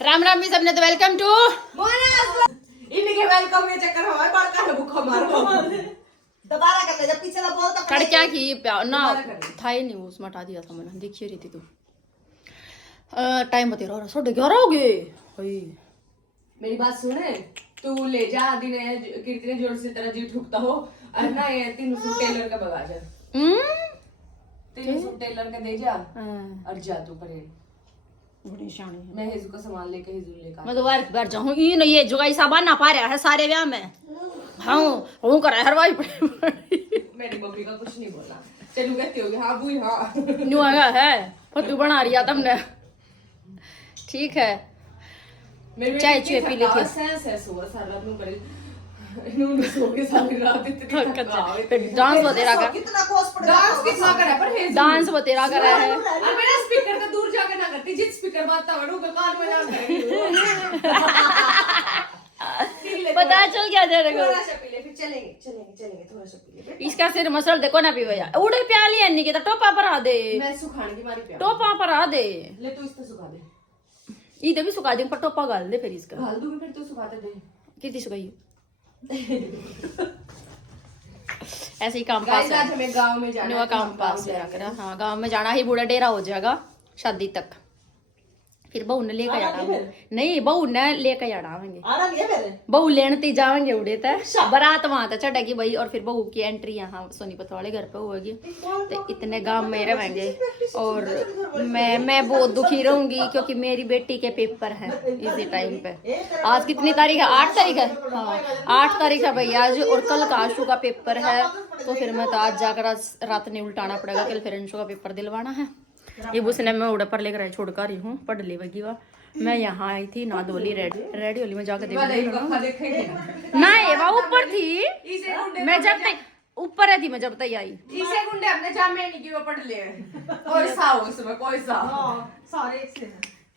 राम राम भी सबने तो वेलकम टू इनके वेलकम के चक्कर में हमारे बाल का भूखा मारो दोबारा कर ले जब पीछे का बोल तो कड़ क्या की ना था ही नहीं, उसमें हटा दिया था मैंने, देखिए रही थी तू। टाइम बता रहा 11:30 हो गए भाई। मेरी बात सुने, तू ले जा दिने कितने जोर से तेरा जी ठुकता हो और ना ये 300 टेलर का बगा जा 300 टेलर का दे जा और जा तू परे बड़ी शानी है। मैं हेजू का सामान लेके हेजू लेकर मैं तो बार जाऊं ये जुगाई सामान ना पा रहा है सारे ब्याह में। हाँ हूँ कर हरवाई मेरी मम्मी का कुछ नहीं बोला, चलू कहती होगी हाँ बुई हाँ न्यू है फटू बना रही तुमने। ठीक है चाय चुए पी लेते सारा नू करे नू सो के सारी रात इतनी डांस बतेरा कर डांस कितना करे पर हेजू डांस बतेरा कर रहा है। और मेरा स्पीकर तो दूर जाके ना करती, जिस स्पीकर बात वड़ू का कान में ना करे पता चल गया तेरे को। थोड़ा सा पी ले फिर चलेंगे थोड़ा सा पी ले। इसका सिर मसल देखो ना पीवा यार, उड़े प्याली अन्नी के तो टोपा पर आ दे, मैं सुखाने की मारी प्यार टोपा पर आ दे ले, तू इसको सुखा दे, इधर भी सुखा दे पर टोपा गाल दे फिर इसका घाल दूंगी फिर तू सुखाते दे कितनी सुखाई ऐसे ही काम पास है। हमें गांव में जाना है काम पास है। हाँ गांव में जाना ही, बूढ़ा डेरा हो जाएगा शादी तक, फिर बहू ने लेकर जाना। नहीं बहू ने लेकर जाना, बहू लेने ती जाएंगे उड़े तक बारात वहां तक चढ़ेगी भाई, और फिर बहू की एंट्री यहाँ सोनीपत वाले घर पे होगी। तो इतने गांव में रहेंगे और मैं बहुत दुखी रहूंगी क्योंकि मेरी बेटी के पेपर हैं इसी टाइम पे। आज कितनी तारीख है? 8 तारीख है। हाँ 8 तारीख है भाई आज, और कल का आशु का पेपर है। तो फिर मैं तो आज जाकर रात नहीं उल्टाना पड़ेगा, कल फिर अंशु का पेपर दिलवाना है। ये उसने मैं उड़ा पर लेकर छोड़ कर रही हूँ पढ़ ले वगी वा। मैं यहाँ आई थी नादोली रेडी होली में जाकर देख ना ये वहाँ ऊपर थी, मैं जब तक ऊपर थी मैं जब तक आई इसे गुंडे अपने जामे नहीं कि वो पढ़ ले कोई सा हो उसमें कोई सा सारे एक से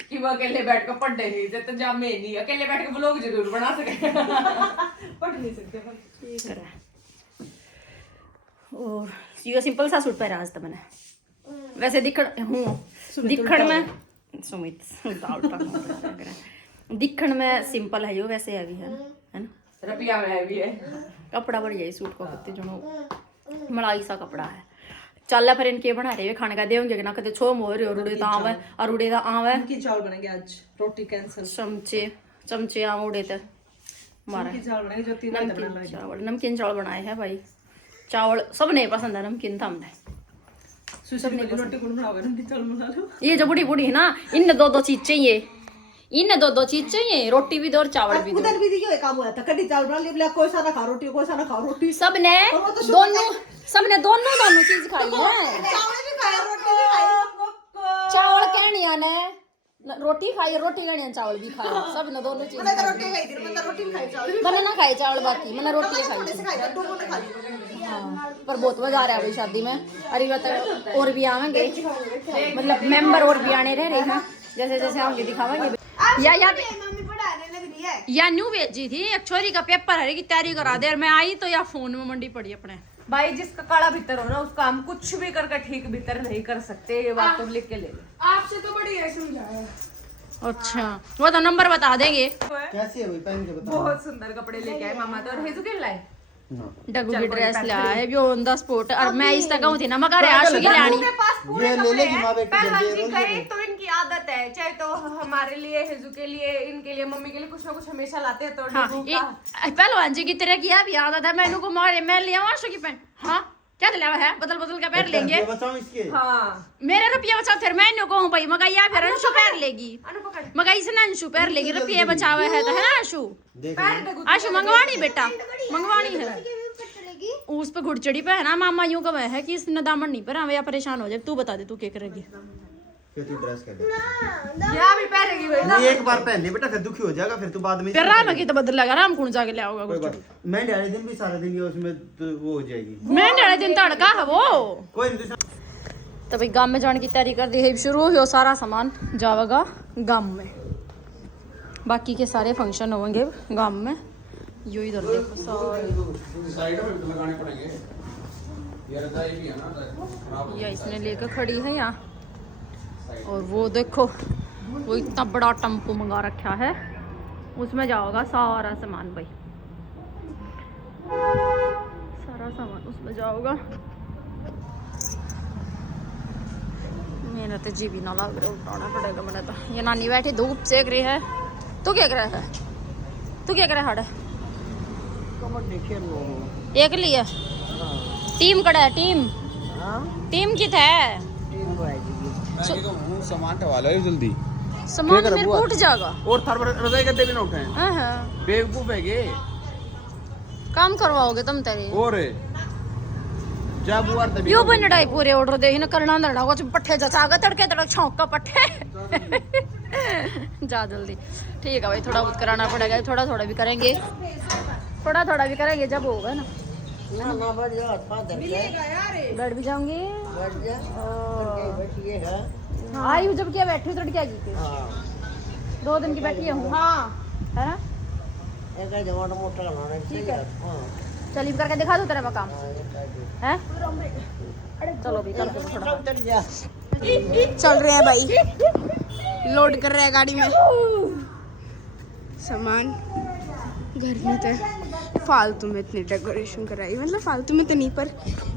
कि वो अकेले बैठ कर पढ़ नहीं थे तो जामे नहीं, अकेले बैठ के ब्लॉग जरूर बना सके पढ़ नहीं सकते ठीक है। और ये सिंपल सा सूट पहना आज तो मैंने, वैसे दिखण में सुमित दिखण में सिंपल है यो, वैसे हैवी है ना, रबिया में हैवी है कपड़ा बढ़ जाए सूट को कत्ते जो मलाई सा कपड़ा है। चल फिर इनके बना रहे खाने का देंगे ना कदे छो मोर और उड़े ता आवे और उड़े ता आवे की चावल बनेंगे आज, रोटी कैंसिल, चमचे आ उड़े ते मारा चावल बनेंगे जो 3 चावल नमकीन चावल बनाए हैं भाई। चावल सब नहीं पसंद है, नमकीन था हमने रोटी बना लो। ये जो बुढ़ी बुढ़ी है ना, इन दो चीज चाहिए, इन दो चीज चाहिए, रोटी भी दो और चावल भी दो। उधर भी ये काम हुआ था, कड़ी चावल बना लिया, कोई सा ना खा रोटी, कोई सा ना खा रोटी, सबने दोनों चीज खाई है। चावल भी खाया रोटी भी खाई, चावल कहनी आने रोटी खाई, रोटी कहनी चावल भी खाई, सब ने दोनों चीज। मैंने रोटी खाई थी, मैंने रोटी खाई चावल मैंने ना खाई चावल, बाकी मैंने रोटी खाई। हाँ पर बहुत मजा आ रहा है भाई शादी में। अरे बता और भी आवेंगे, मतलब मेंबर और भी आने रह रहे हैं, जैसे जैसे आगे दिखावेंगे। या न्यू भेजी थी एक छोरी का पेपर है की तैयारी करा दे, और मैं आई तो या फोन में मंडी पड़ी अपने। भाई जिसका काला भीतर हो ना उसका हम कुछ भी करके ठीक भीतर नहीं कर सकते, ये बात तो लिख के ले लो। आपसे तो बड़ी है समझाया। अच्छा वो तो नंबर बता देंगे। कैसी है भाई पहन के बताओ। बहुत सुंदर कपड़े लेके आए मामा तो, और हेजू के लाए डगू की ड्रेस लाया है भी ऑन द स्पॉट, और मैं इस तक थी ना मगर आशु की लानी ये ले लेगी मां बेटी गए तो इनकी आदत है, चाहे तो हमारे लिए हेजू के लिए इनके लिए मम्मी के लिए कुछ ना कुछ हमेशा लाते हैं। तो पहलवान जी की तरह की भी आदत है, मैंने को मारे मैं लिया आशु की पैंट। हाँ क्या दिलावा है, बदल बदल के पैर लेंगे। बचाओ इसके। हाँ मेरे रुपये बचाओ, फिर मैं इन्हें कहूँ भाई मगाई या फिर अंशु पैर लेगी, मगाई से ना अंशु पैर लेगी, रुपये बचावे है तो है ना आशु। आशु मंगवानी बेटा मंगवानी है, उस पे घुड़चड़ी पे है ना मामा यूं कब है कि इसने दामन नहीं पर या परेशान हो जाए। तू बता दे तू क्या करेगी? फिर तू ड्रेस कर या भी पहनेगी भाई ना, एक बार पहन ले बेटा, फिर दुखी हो जाएगा, फिर तू बाद में फिर राम की तो बदल लगा, राम कौन जाके ले आओगा कुछ। मैं डाले दिन भी सारा दिन ये उसमें तो वो हो जाएगी, मैं डाले दिन तड़का है वो कोई नहीं। तो भाई गांव में जाने की तैयारी कर दी है, शुरू हो सारा सामान जाएगा गांव में, बाकी के सारे फंक्शन होंगे गांव में। यो इधर देखो साइड में लगाने पड़ेंगे, ये इसने लेकर खड़ी है यहाँ, और वो देखो वो इतना बड़ा टेम्पो मंगा रखा है, उसमें जाओगा सारा सामान भाई, सारा सामान उसमें जाओगा। मेरा तो जी भी ना लग रहा, उठाना पड़ेगा मैंने तो। ये नानी बैठी धूप सेक रही है। तू क्या कर रहा है? तू क्या कर रहा है? एक लिए टीम कड़ा है, टीम की था सामान ढवा लो जल्दी, सामान मेरे को उठ जाएगा। और थार पर रजाई गद्दे भी ना उठाए, बेवकूफ है के काम करवाओगे तुम तेरे और जा बुआर तभी यो बन लड़ाई पूरे ऑर्डर दे ना करना लड़ा कुछ पट्ठे जचागा तड़के तड़क छौंक का पट्ठे जा जल्दी। ठीक है भाई, थोड़ा बहुत कराना पड़ेगा, थोड़ा थोड़ा भी करेंगे, थोड़ा थोड़ा भी करेंगे जब होगा ना। बैठ भी जाऊंगी आई हूँ, जब क्या बैठी हूँ, क्या की 2 दिन की बैठी हूँ। हाँ है ना, ठीक है चल भी करके दिखा दो तेरा काम है। चलो भी कर दो थोड़ा, चल रहे हैं भाई, लोड कर रहे हैं गाड़ी में सामान। घर में तो फालतू में इतनी डेकोरेशन कराई, मतलब फालतू में तो नहीं पर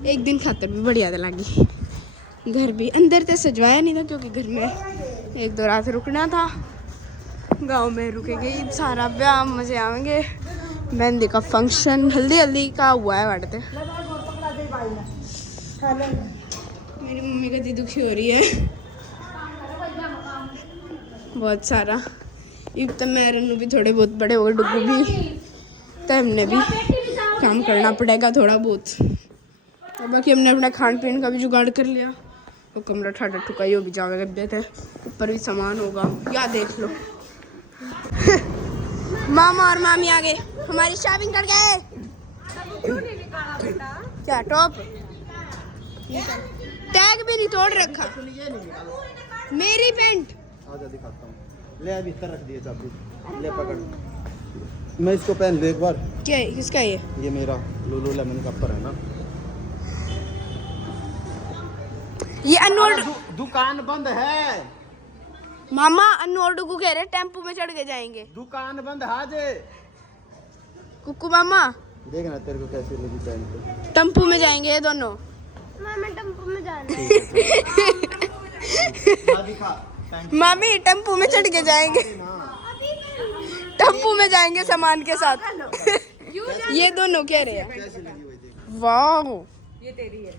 एक दिन खातर भी बढ़िया लगी। घर भी अंदर तो सजवाया नहीं था क्योंकि घर में 1-2 रात रुकना था, गांव में रुकेंगे सारा ब्याह मजे आएंगे। मेहंदी का फंक्शन हल्दी का हुआ है वाटते। मेरी मम्मी का दी दुखी हो रही है बहुत सारा। इब तो मेरे भी थोड़े बहुत बड़े हो गए, डुगू भी, तो हमने भी काम करना पड़ेगा थोड़ा बहुत। और बाकी हमने अपना खान पीन का भी जुगाड़ कर लिया। वो कमरा ठाडा ठुकाई हो भी जाएगा, गद्दे थे ऊपर भी सामान होगा। या देख लो मामा और मामी आ गए, हमारी शॉपिंग कर गए। क्या टॉप टैग भी नहीं तोड़ रखा, मेरी पेंट। आजा दिखाता हूँ, ले अभी इधर रख दिए चाबी, ले पकड़। मैं इसको पहन लूँ एक बार। क्या है किसका ये मेरा लुलुलेमन का ऊपर है ना। ये अनोड दुकान बंद है मामा, अनोड को कह रहे टेम्पो में चढ़ के जाएंगे। दुकान बंद हाजे। कुक्कू मामा देखना तेरे को कैसी लगी पहन के। टेम्पो में जाएंगे ये दोनों। मामा टेम्पो में जाना दिखा मामी टेम्पो में चढ़ के जाएंगे, टेम्पो में जाएंगे सामान के साथ। ये दोनों कह रहे हैं। वाह ये तेरी है,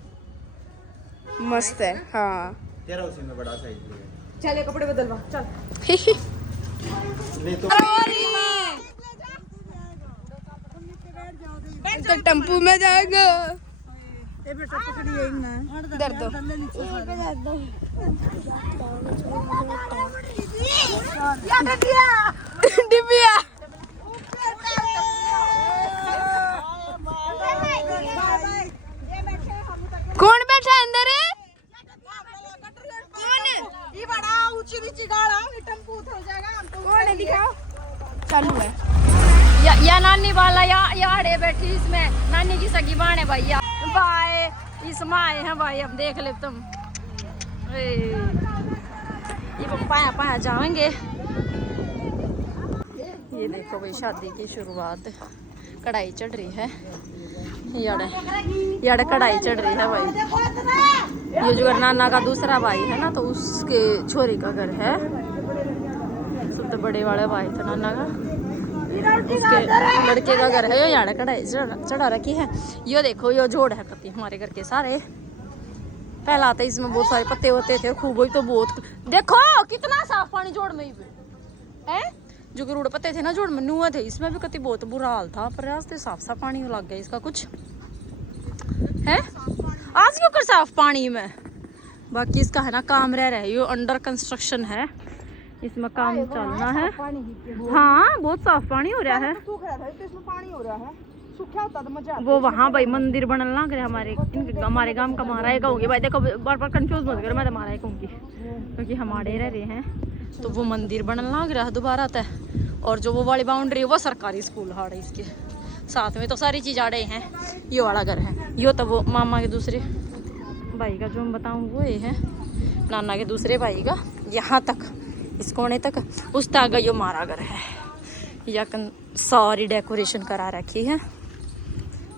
मस्त है। हाँ तेरा उसी में बड़ा साइज है। चल ये कपड़े बदलवा चल। ले तो तो टेम्पो में जाएगा। दर्द डिबिया कौन बैठा है अंदर? ये बड़ा ऊंची नीची गाड़ा टेम्पो उतर जाएगा। हम तो कौन है दिखाओ। चालू है या नानी वाला या आड़े बैठी इसमें, नानी की सगी बाण है भाई। या बाय इसमें आए हैं भाई, अब देख ले तुम। ये पाया पाया जाएंगे। ये देखो भाई शादी की शुरुआत, कढ़ाई चढ़ रही है। याड़े कढ़ाई चढ़ रही है भाई। ये जो नाना का दूसरा भाई है ना, तो उसके छोरी का घर है। सबसे बड़े वाले भाई थे नाना का, उसके लड़के का घर है। ये याड़े कढ़ाई चढ़ा रखी है। यो देखो यो जोड़ है कति हमारे घर के सारे। पहला तो इसमें बहुत सारे पत्ते होते थे खूब, ही तो बहुत। देखो कितना साफ पानी जोड़ में है। जो करोड़ पत्ते थे ना जोड़ में नुए थे, इसमें भी कति बहुत बुरा हाल था। पर आज तो साफ साफ पानी लग गया इसका कुछ है। आज क्यों कर साफ पानी में। बाकी इसका है ना काम रह रहा है, ये अंडर कंस्ट्रक्शन है, इसमें काम चलना है। हाँ बहुत साफ पानी हो रहा है। वो वहाँ भाई मंदिर बनल ना करे हमारे गांव का महाराज कहूँगी भाई। देखो बार बार कंफ्यूज मत करो, मैं तो महाराज कहूँगी क्योंकि हमारे रह रहे हैं। तो वो मंदिर बनल ना रहा दोबारा तय। और जो वो वाली बाउंड्री है वो सरकारी स्कूल हाड़ है, इसके साथ में तो सारी चीज़ आड़े हैं। ये वाला घर है, यो तो वो मामा के दूसरे भाई का जो मैं बताऊँ वो ये है, नाना के दूसरे भाई का। यहाँ तक इस कोने तक। उस तक यो हमारा घर है। यकन सारी डेकोरेशन करा रखी है।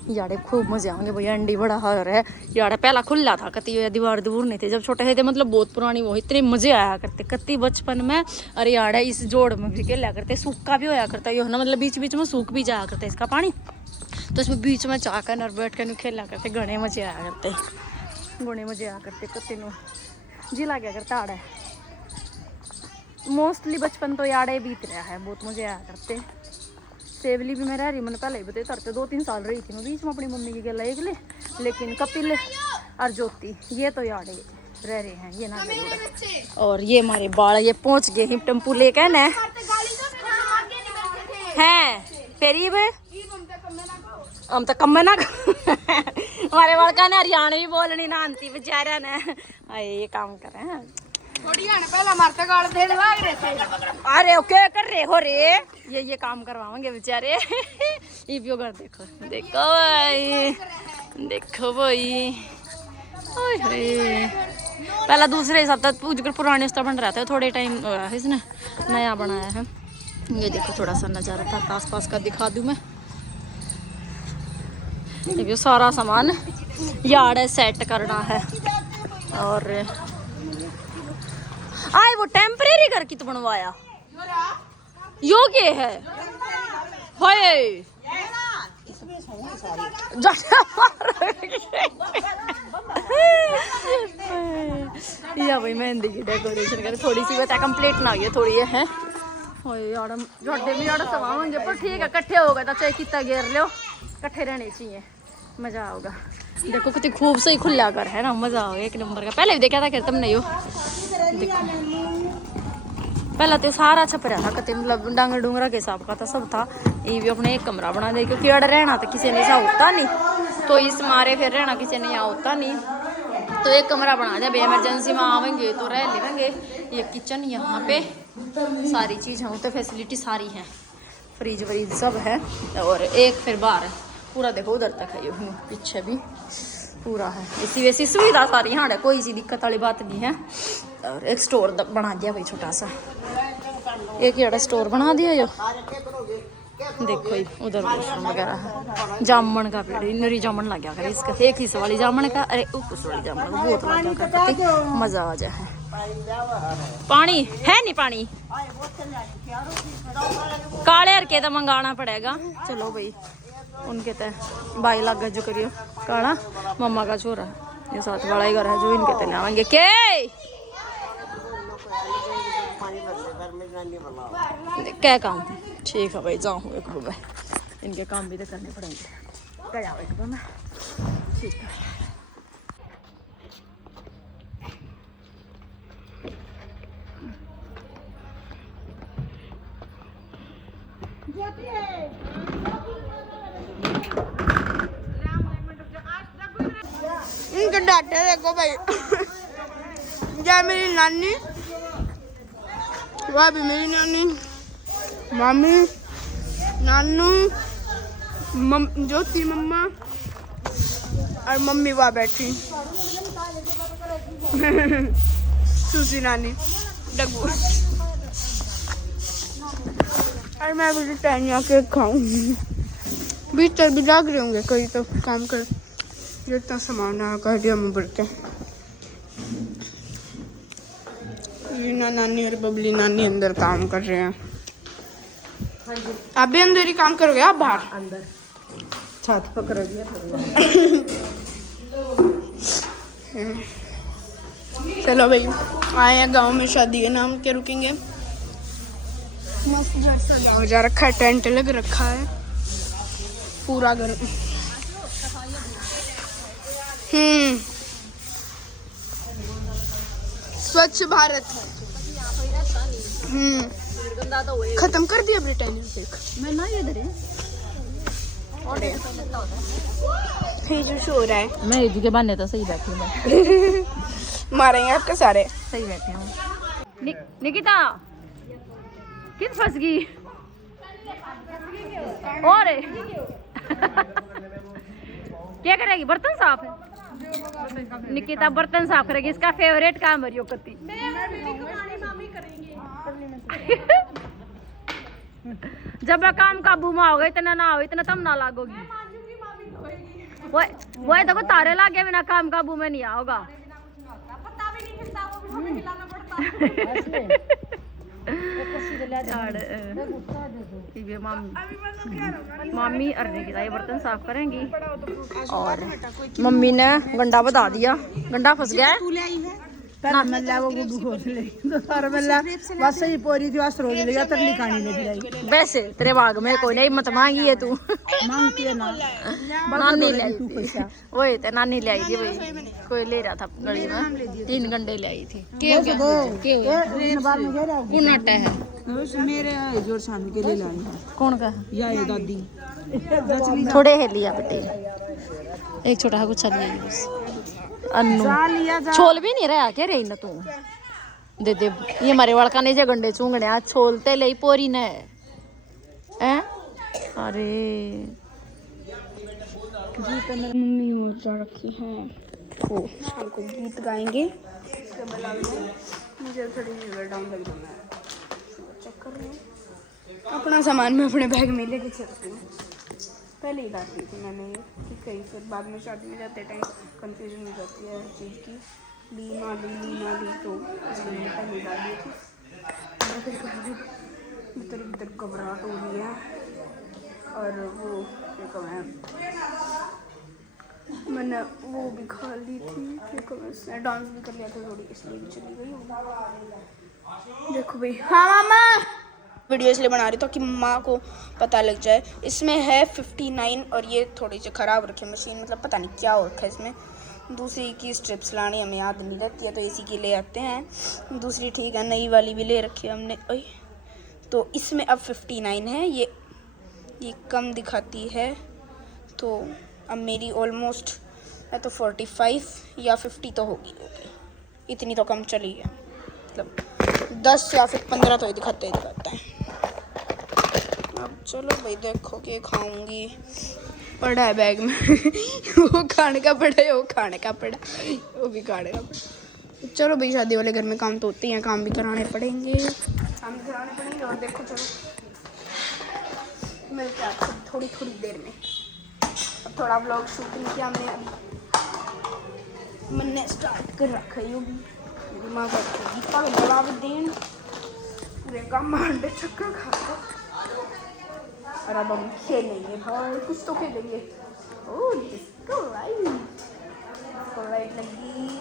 यारे खूब मजे आएंगे भैया। अंडी बड़ा घर है यार। पहला खुला था कति दीवार दूर नहीं थे जब छोटे थे, मतलब बहुत पुरानी। वो इतने मजे आया करते कति बचपन में। अरे यार इस जोड़ में भी खेला करते, सूखा भी होया करता ये ना, मतलब बीच बीच में सूख भी जाया करता इसका पानी, तो इसमें बीच में चाकर और बैठ कर खेला करते। घने मजे आया करते, घने मजे आया करते कति नो जी ला गया करता। आड़ा मोस्टली बचपन तो याड़े बीत रहा है, बहुत मजे आया करते। सेवली भी मैं रह रही, मैंने पहले ही बताया तरते 2-3 साल रही थी मैं बीच में अपनी मम्मी की गला एक ले। लेकिन कपिल और ज्योति ये तो याड़े रह रहे हैं, ये ना और ये हमारे बाल ये पहुंच गए हिम टेम्पू लेके ना है फेरी में हम तो कम ना हमारे बड़का ने हरियाणवी बोलनी ना आंती बेचारा ने ये काम कर रहे हैं। पहला मारते गाल देने लग रहे थे। अरे ओके कर रहे हो रे, ये काम करवाएंगे बेचारे। ये भी कर देखो देखो भाई, देखो भाई। पहला दूसरे हिसाब तक पूछ कर पुराने स्तर बन रहा था, थोड़े टाइम इसने नया बनाया है। ये देखो थोड़ा सा नज़ारा था आस पास का दिखा दूँ मैं। ये सारा सामान यार्ड सेट करना है। और आए वो टेम्परेरी घर की तो बनवाया यो के है होए या भाई मेहंदी की डेकोरेशन करे थोड़ी सी बता कंप्लीट ना हुई है थोड़ी है होए यार जोड़े भी यार सवाओगे पर ठीक है इकट्ठे हो गए तो चाहे कितना घेर लो इकट्ठे रहने चाहिए मजा आओगा। देखो कितनी खूब सही खुला घर है ना, मजा आओगे एक नंबर का। पहले भी देखा था तुम नहीं हो देखो पहला तो सारा छप रहा था कते मतलब डांगर डूंगरा के हिसाब का था सब था। ये भी अपने एक कमरा बना दे क्योंकि अड़ रहना तो किसी ने ऐसा होता नहीं, तो इस मारे फिर रहना किसी ने यहाँ होता नहीं, तो एक कमरा बना दे। इमरजेंसी में आवेंगे तो रह लेंगे। ये किचन यहाँ पे सारी चीज़ है तो फैसिलिटी सारी है, फ्रिज व्रिज सब है। और एक फिर बाहर है पूरा देखो उधर तक है, ये पीछे भी पूरा है। इसी वैसी सुविधा सारी यहाँ है, कोई सी दिक्कत वाली बात नहीं है। और एक स्टोर बना दिया भाई छोटा सा, एक यहाँ स्टोर बना दिया जो देखो ही उधर वॉशरूम वगैरह है। जामन का पेड़ इनरी जामन लग गया करे इसका, एक हिस्से वाली जामन का अरे उस वाली जामन का बहुत लग गया करती मजा आ जाए। पानी है नहीं, पानी काले हरके तो मंगाना पड़ेगा। चलो भाई उनके तो भाई लग जो करियो काला मम्मा का छोरा ये साथ वाला ही घर है जो इनके तो लाएंगे के क्या काम ठीक है भाई जाऊँ एक बार इनके काम भी तो करने पड़ेंगे क्या एक बार मैं ठीक है। इनके डाटे देखो भाई क्या मेरी नानी वह भी मेरी नानी मामी नानू ज्योति मम्मा और मम्मी वहाँ बैठी सुसी नानी डगू और मैं भी टहनिया के खाऊं भीतर भी जाग रहे होंगे कहीं तो काम कर जितना सामान आ कर दिया मैं बढ़ के। रीना नानी और बबली नानी अंदर काम कर रहे हैं। आप भी अंदर ही काम करोगे आप बाहर अंदर छत पकड़ दिया चलो भाई आए हैं गांव में शादी के नाम के रुकेंगे। मस्त सजा जा रखा है, टेंट लग रखा है पूरा घर। स्वच्छ भारत खत्म कर दिया ब्रिटानिया देख मैं ना इधर है हो रहा है। मैं इधर के बहाने तो सही बैठी हूँ मारेंगे आपके सारे सही बैठी हूँ। निकिता किस फंस गई और क्या करेगी बर्तन साफ है। निकिता बर्तन साफ करेगी, इसका फेवरेट काम है। जब काम काबू में आओगे इतना ना हो, इतना तब ना लागोगी। वो देखो तारे लागे बिना काम काबू में नहीं आओगा। मामी अरने की ये बर्तन साफ करेंगी और मम्मी ने गंडा बता दिया, गंडा फंस गया है। वैसे तेरे बाग में कोई नहीं मत मांगी है तू, मांगती है ना। नानी ले आई थी, वही तो नानी ले आई थी भाई, कोई ले रहा था गली में, 3 घंटे ले आई थी। मेरे जोर शाम के लिए लानी है। कौन का या ये दादी थोड़े है लिया बेटे, एक छोटा गुच्छा लिया बस। अन्नू छोल भी नहीं रहा क्या रही ना तू, दे दे ये हमारे वड़का ने जे गंडे चूंगने छोलते ले पोरी ने हैं। अरे गीत मम्मी और जा रखी है, वो शाम को गीत गाएंगे। मुझे थोड़ी डाउन लग रहा है, चेक कर रही हूँ। अपना सामान मैं अपने बैग में लेके चलती हूँ। पहले ही डाल दी थी मैंने ये, ठीक है। फिर बाद में शादी में जाते टाइम कंफ्यूजन हो जाती है हर चीज़ की, ली ना ली, तो इसलिए मैंने पहले ही डाल दी थी। भीतर घबराहट हो रही है। और वो मैंने वो भी खा ली थी, मैंने डांस भी कर लिया था थोड़ी, इसलिए भी चली गई हूँ। देखो भाई, हाँ मामा वीडियो इसलिए बना रही था कि माँ को पता लग जाए। इसमें है 59 और ये थोड़ी सी ख़राब रखी है मशीन, मतलब पता नहीं क्या हो रखा है इसमें। दूसरी की स्ट्रिप्स लानी हमें याद नहीं रहती है, तो इसी की ले आते हैं। दूसरी ठीक है, नई वाली भी ले रखी है हमने। ओए तो इसमें अब 59 है, ये कम दिखाती है। तो अब मेरी ऑलमोस्ट है तो 45 या 50 तो होगी, इतनी तो कम चली है, मतलब 10 या फिर 15 तो ही दिखाता है। अब चलो भाई, देखो कि खाऊंगी। पड़ा है बैग में वो खाने का पड़ा है, वो खाने का पड़ा, वो भी खाने का पड़ा। चलो भाई, शादी वाले घर में काम तो होते हैं, काम भी कराने पड़ेंगे, और देखो चलो मिलते हैं आपको थोड़ी देर में। अब थोड़ा व्लॉग शूटिंग किया हमने, मैंने स्टार्ट कर रखा है। मेरी माँ का गीता का जवाब देन रेखा मांडे चक्कर खाता। और अब हम खेलेंगे भाई, कुछ तो खेलेंगे। ओह डिस्को लाइट लगी।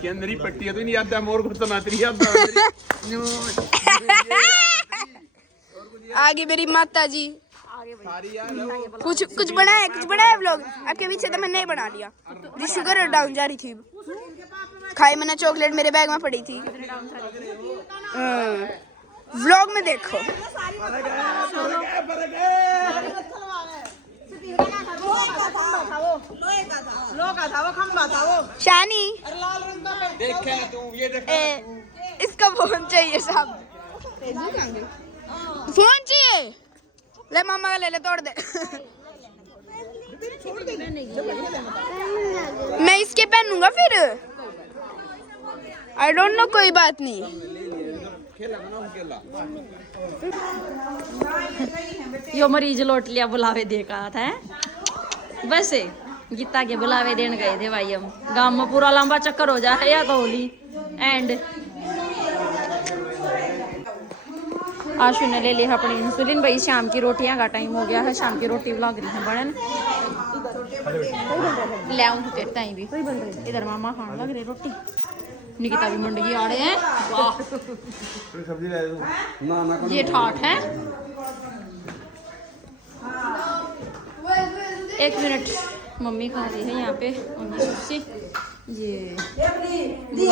के अंदर ही पट्टी है तो नहीं आता, मोर को समाती है। आगे मेरी माता जी कुछ बनाया व्लॉग आपके पीछे, तो मैंने नहीं बना लिया। शुगर डाउन जा रही थी, खाई मैंने चॉकलेट, मेरे बैग में पड़ी थी। व्लॉग में देखो। शानी इसका फोन चाहिए साहब, फोन चाहिए। ले मामा का ले तोड़ दे। मैं इसके पहनूंगा फिर, आई डोंट नो, कोई बात नहीं। यो मरीज लौट लिया, बुलावे दे का था। बस गीता के बुलावे देने गए थे भाई हम। गांव में पूरा लंबा चक्कर हो जाए या तो होली एंड। आशु ने ले लिया अपनी इंसुलिन। भाई शाम की रोटियां का टाइम हो गया है, शाम की रोटी लग रही है बनन। ले आऊं तेरे ताई भी इधर मामा खान लग रही रोटी। निकिता भी मुंडगी आ रहे हैं। वाह सब्जी ले ना ये ठाठ है। 1 मिनट, मम्मी खा रही है यहाँ पे ये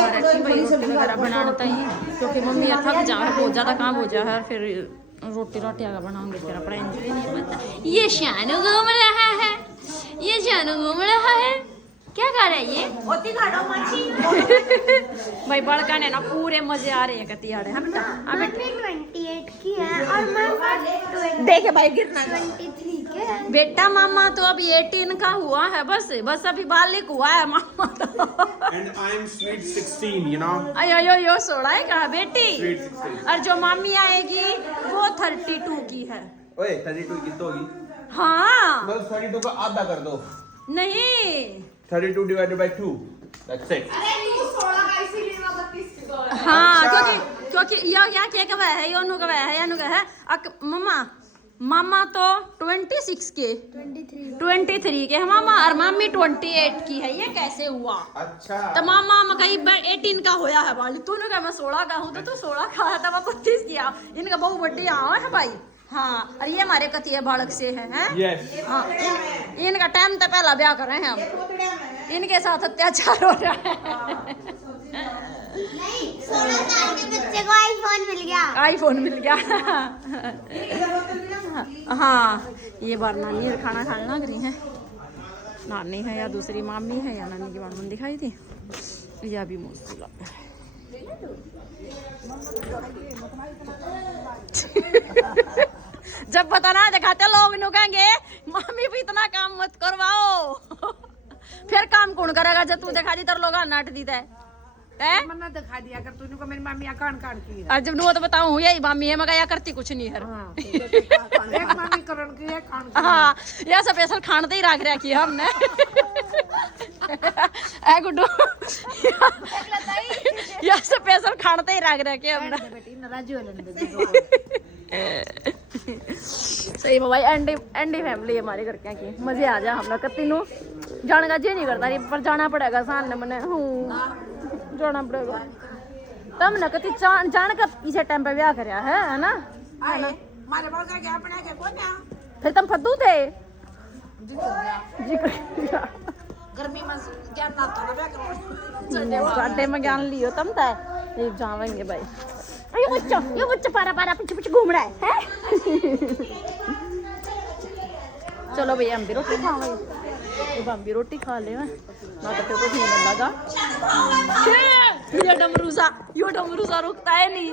रोटी वगैरह बनाना चाहिए, क्योंकि मम्मी थक जा है, बहुत ज़्यादा काम हो जा है। फिर रोटी आगा बनाऊंगी, फिर अपना इंजॉय नहीं पता। ये शानू घूम रहा है, ये शानू घूम रहा है। क्या खा रहा है ये? भाई बड़का ने ना पूरे मजे आ रहे हैं कतियाड़े। हम बेटा 28 की है और मैं देखे भाई गिरना 23 की बेटा मामा तो अभी 18 का हुआ है, बस अभी बालिक हुआ है मामा तो। And I'm sweet 16, you know. अयो सोड़ा है कहा बेटी। Sweet 16. और जो मामी आएगी वो 32 की है। ओए 32 की तो होगी, हाँ बस 32 का आधा कर दो, नहीं 32 डिवाइडेड बाय 2, दैट्स इट। हाँ क्योंकि या क्या कब है योनु कब है यानु का है मामा तो 26 के 23 के है मामा, और मामी 28 की है। ये कैसे हुआ? अच्छा तो मामा कहीं 18 का होया है वाली, तूने कहा मैं 16 का हूँ तो तू 16 का है, तब 32 किया। इनका बहु बर्थडे आवा है भाई। हाँ और ये हमारे कतिया बालक से हैं। यस हाँ इनका टाइम तो पहला ब्याह कर रहे हैं हम, इनके साथ अत्याचार हो रहा है। 16 साल के बच्चे को आईफोन मिल गया। हाँ ये बार नानी खाना खाने लग रही है। नानी है या दूसरी मामी है या नानी की मामी दिखाई थी, या भी मुश्किल जब पता ना दिखाते लोग नु कहेंगे मामी भी इतना काम मत करवाओ। फिर काम कौन करेगा जब तू दिखा दी तर लोग नाट दी है। मन्ना दिखा दिया कर तूने को मेरी मम्मी कान कान की है। आज जब नु तो बताऊं यही मामी है मगर या करती कुछ नहीं है। एक मम्मी करण की है कान की। हाँ यह स्पेशल खान ही रख रखी है हमने। ऐ गुड्डू यह स्पेशल खान ही रख रखे हमने। सही भाई एंडी फैमिली हमारे घर क्या की मजे आ जा। हम लोग कत्ती नु जाने का जी नहीं करता रही, पर जाना पड़ेगा सामने मने जाना पड़ेगा तब ना कति जान का पीछे टाइम पे ब्याह करया है ना। मारे बाबा के अपने के कौन है? फिर तुम फद्दू थे गर्मी में क्या ना था ना ब्याह करो। साडे में ज्ञान लियो तुम था ये जावेंगे भाई। ये बच्चा पारा पीछे पीछे घूम रहा है। चलो भैया हम भी रोटी खाएंगे, हम भी रोटी खा ले ना तो फिर कुछ नहीं लगा। ये डमरूसा रुकता है नहीं।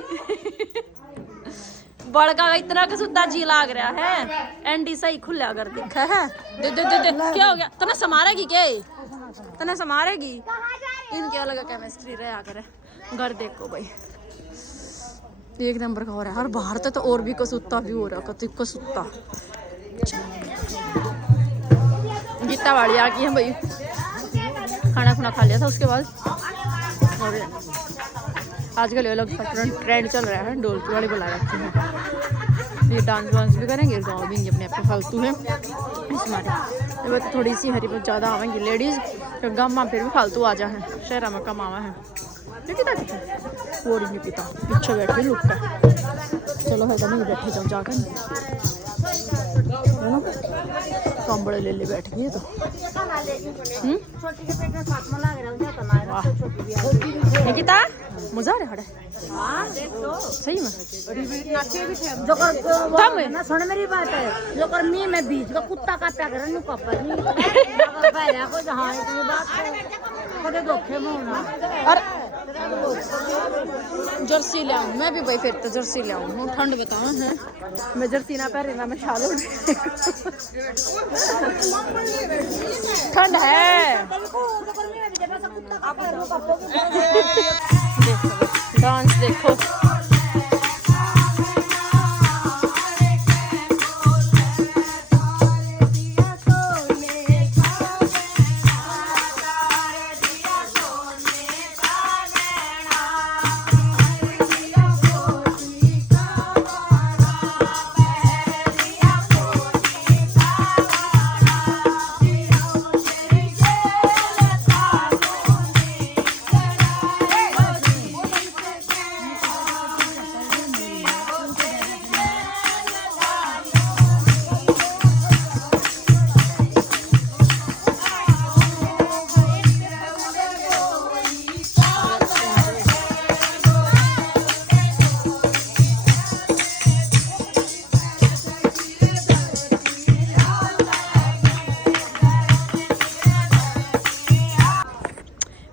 बड़का इतना कसुद्दा जी लाग रहा है। एंडी सही खुला कर दिखा है। दे क्या हो गया? तना समारेगी क्या? तना समारेगी? इनके अलग केमिस्ट्री रहा करे। घर देखो भाई एक नंबर का हो रहा है। हर बाहर तो और भी कसुत्ता भी हो रहा है। कति कसुत्ता गीता वाली आ गई है भाई। खाना खुना खा लिया था उसके बाद। और आजकल अलग ट्रेंड चल रहा है, ढोलकी वाली बुला रखी है। ये डांस वांस भी करेंगे, गाँव भी अपने आप फालतू है इस मारे। ये थोड़ी सी हरी बहुत ज़्यादा आवेंगी लेडीज़, तो गाँव में फिर भी फालतू आ जा है। शहर में कम आवा है वो नहीं पीता पीछे बैठे लुकता। चलो है तो नहीं बैठे जाओ जाकर है ना, कम बड़े ले बैठ गए तो। निकिता मजा आ रहा है सही में। जो कर ना सुन मेरी बात है, जो कर मी में बीच का कुत्ता का प्या कर नु कपर नहीं पहले को जहां इतनी बात कदे धोखे में होना। और जर्सी ले आऊँ मैं भी भाई, फिर तो जर्सी ले आऊँ। ठंड बताऊँ है मैं जर्सी ना पहन ना मैं शाल ओढ़। ठंड है। डांस देखो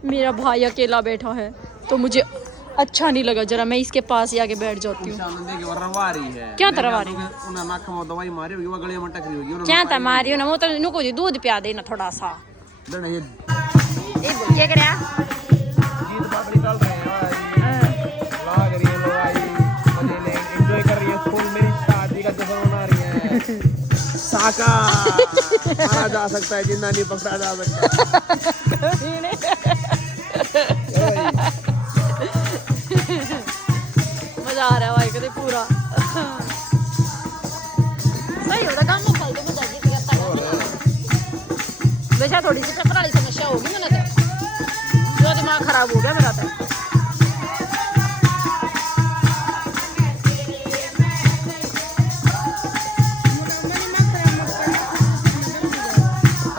मेरा भाई अकेला बैठा है तो मुझे अच्छा नहीं लगा जरा, मैं इसके पास ही आके बैठ जाती हूँ। क्या तरह है क्या था मारी ना, वो तो इनको दूध पिया देना थोड़ा सा। क्या करे मारा जा सकता है, जिंदा नहीं पकड़ा जा सकता। मजा आ रहा है भाई कभी पूरा सही होता काम में फल के मजा जी करता है। वैसे थोड़ी सी चक्कर वाली समस्या होगी मैंने तो, जो दिमाग खराब हो गया मेरा तो।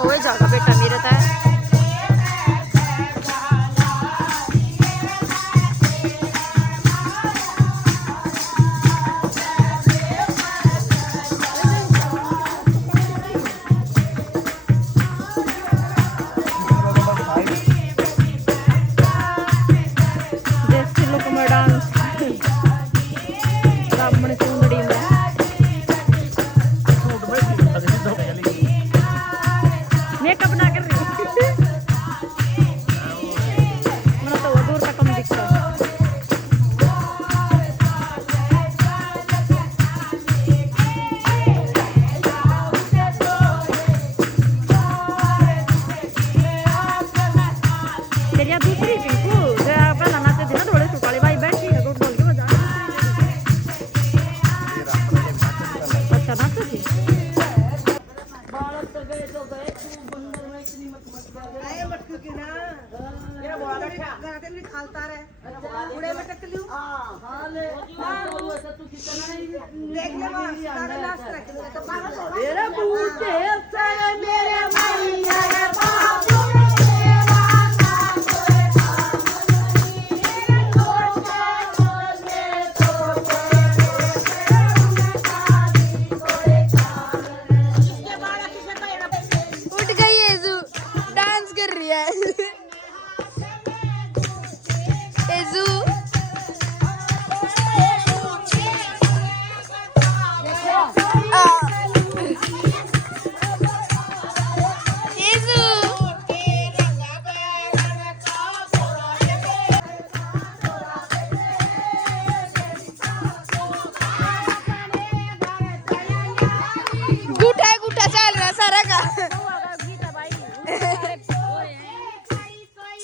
ओए जागा बेटा मेरे तो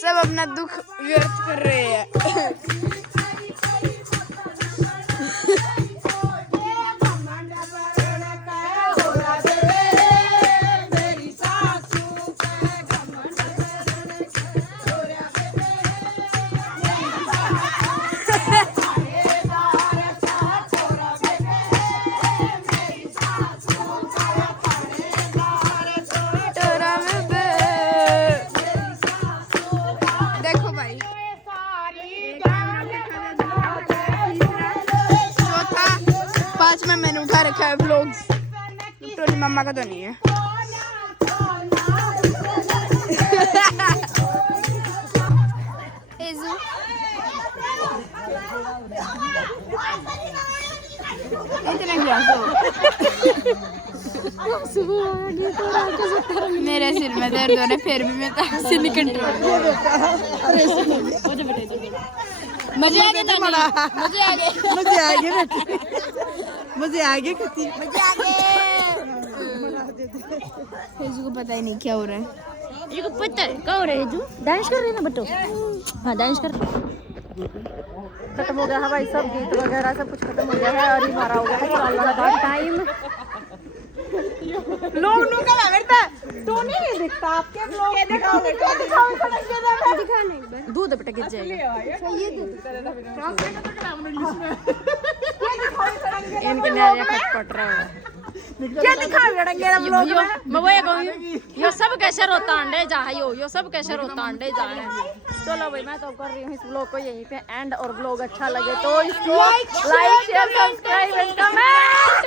सब अपना दुख व्यर्थ कर रहे हैं। देखो भाई चौथा 5वां मैंने उठा रखा है व्लॉग्स, टोली मम्मा का तो नहीं है। मेरे सिर में दर्द हो रहा है, फिर भी मैं ताकत नहीं कंट्रोल। मजे आ गए, मजे आ गए, मजे आ गए, मजे आ गए, मजे आ गए। को पता ही नहीं क्या हो रहा है। ये को पता है क्या हो रहा है? जो डांस कर रहे हैं ना बच्चों, हाँ डांस कर। खत्म हो गया है भाई, सब गीत वगैरह सब कुछ खत्म हो गया है और हमारा हो गया है चलने का टाइम। लोग नु का लगता टोनी नहीं दिखता आपके लोग ये दिखाओगे क्या दिखाओगे दिखाने एक बार दूध पटक के जाएगा ये दूध इनके नया खटपट रहा है। क्या दिखाओगे रंगेरा लोग मैं वो कहूँ यो सब कैसे रोता अंडे जा है यो सब कैसे रोता अंडे जा है। चलो भाई मैं तो कर रही हूँ इस ब्लॉग को यहीं पे एंड, और ब्लॉग अच्छा लगे तो इसको like share subscribe and comment.